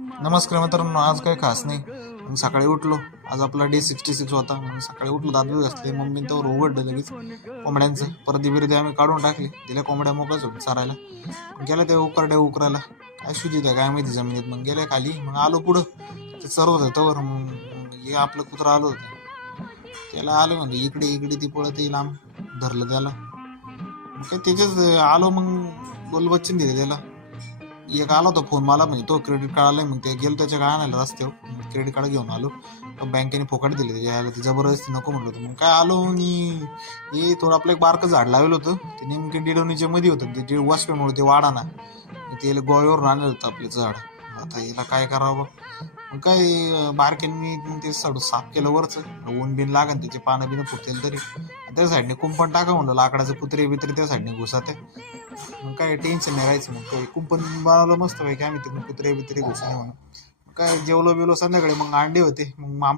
नमस्कार मित्रांनो, आज काही खास नाही. मग सकाळी उठलो. आज आपला डे 66 होता. मग सकाळी उठलो, दात दूध घासले. मम्मीने त्यावर उघडलं लगेच कोंबड्यांचं. परदी बिरदी आम्ही काढून टाकले, दिल्या कोंबड्या मोकळ्या सोडून चरायला. गेल्या त्या उकरायला काय सुजी द्या काय माहिती जमिनीत. मग गेल्या खाली. मग आलो पुढं, ते चरवत होतं वर. मग हे आपलं कुत्रं आलं होतं, त्याला आलं म्हणलं इकडे इकडे ती पळत येईल. आम धरलं त्याला. मग काय त्याच्याच आलो. मग बोल बच्चन दिले त्याला. एक आला होता फोन मला, म्हणजे तो क्रेडिट कार्ड आलाय. मग ते गेलो त्याच्या काय आणायला रस्त्यावर. क्रेडिट कार्ड घेऊन आलो. बँकेने फुकट दिले त्याला, ते जबरदस्ती नको म्हणलं होतं. मग काय आलो आणि हे थोडं आपलं एक बारकं झाड लावलं होतं. ते नेमके डिडवणीच्या मध्ये होतं. ते वाचल्यामुळे ते वाढा ना, ते गोव्यावरून आणलं होतं आपलं झाड. आता याला काय करावं. मग काय बारक्यांनी ते साफ केलं वरचं. ऊन बिन लागन त्याचे पानं बिनं फुटेल तरी. त्या साईडने कुंपण टाका म्हणलं, लाकडाचं कुत्रे बित्रे त्या साईडने घुसत. मग काय टेन्शन नाही राहायचं. मग काही कुंपण बनवलं मस्त पैकी आम्ही, तिकडून कुत्रे बित्रे घुसले म्हणून. काय जेवलो बिवलो संध्याकाळी. मग अंडे होते. मग